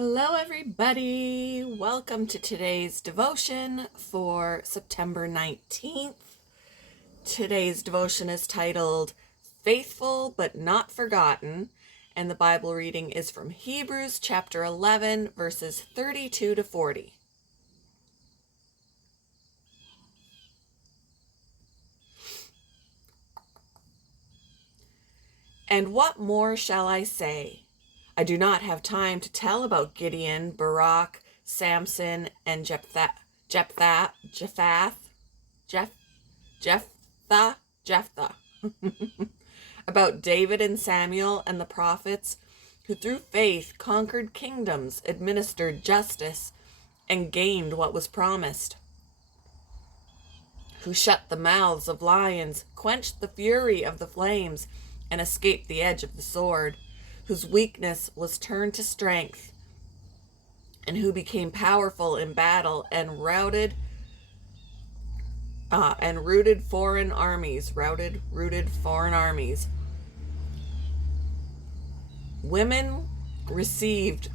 Hello, everybody. Welcome to today's devotion for September 19th. Today's devotion is titled Faithful but Not Forgotten, and the Bible reading is from Hebrews chapter 11, verses 32 to 40. And what more shall I say? I do not have time to tell about Gideon, Barak, Samson, and Jephthah, about David and Samuel and the prophets, who through faith conquered kingdoms, administered justice, and gained what was promised, who shut the mouths of lions, quenched the fury of the flames, and escaped the edge of the sword, whose weakness was turned to strength, and who became powerful in battle and routed foreign armies. Women received.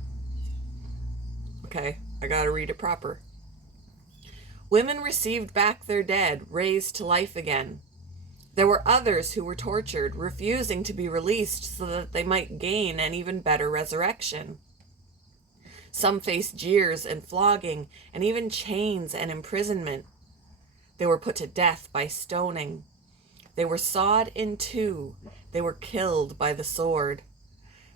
Okay, I gotta read it proper. Women received back their dead, raised to life again. There were others who were tortured, refusing to be released so that they might gain an even better resurrection. Some faced jeers and flogging, and even chains and imprisonment. They were put to death by stoning. They were sawed in two. They were killed by the sword.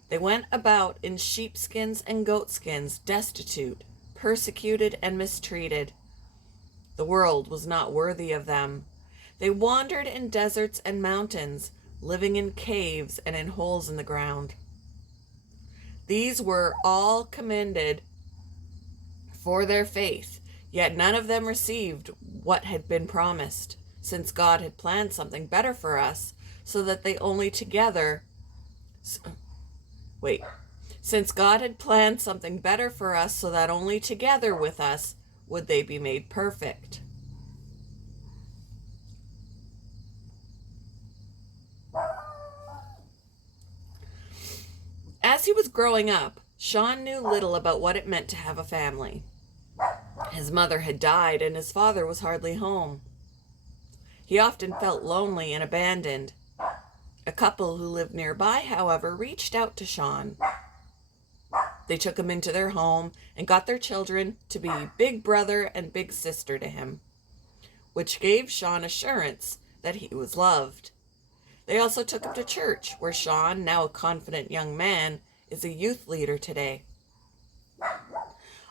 They went about in sheepskins and goatskins, destitute, persecuted, and mistreated. The world was not worthy of them. They wandered in deserts and mountains, living in caves and in holes in the ground. These were all commended for their faith, yet none of them received what had been promised, since God had planned something better for us, so that they only together... Since God had planned something better for us, so that only together with us would they be made perfect. As he was growing up, Sean knew little about what it meant to have a family. His mother had died and his father was hardly home. He often felt lonely and abandoned. A couple who lived nearby, however, reached out to Sean. They took him into their home and got their children to be big brother and big sister to him, which gave Sean assurance that he was loved. They also took him to church, where Sean, now a confident young man, is a youth leader today.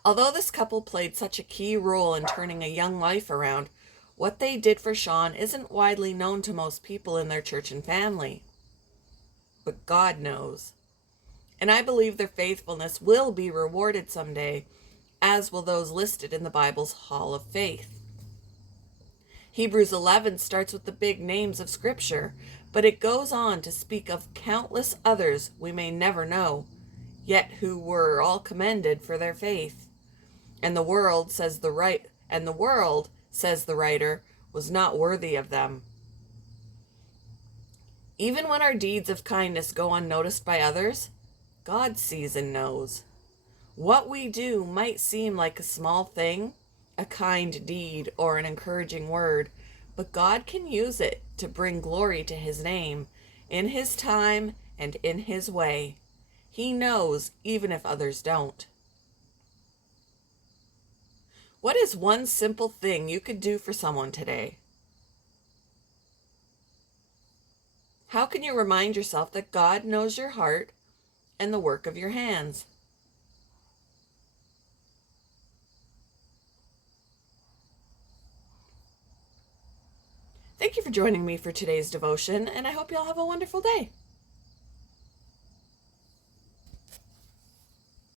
Although this couple played such a key role in turning a young life around, what they did for Sean isn't widely known to most people in their church and family. But God knows. And I believe their faithfulness will be rewarded someday, as will those listed in the Bible's Hall of Faith. Hebrews 11 starts with the big names of Scripture, but it goes on to speak of countless others we may never know, yet who were all commended for their faith. And the world, says the writer, was not worthy of them. Even when our deeds of kindness go unnoticed by others, God sees and knows. What we do might seem like a small thing, a kind deed, or an encouraging word, but God can use it to bring glory to His name, in His time and in His way. He knows, even if others don't. What is one simple thing you could do for someone today? How can you remind yourself that God knows your heart and the work of your hands? Thank you for joining me for today's devotion, and I hope you all have a wonderful day.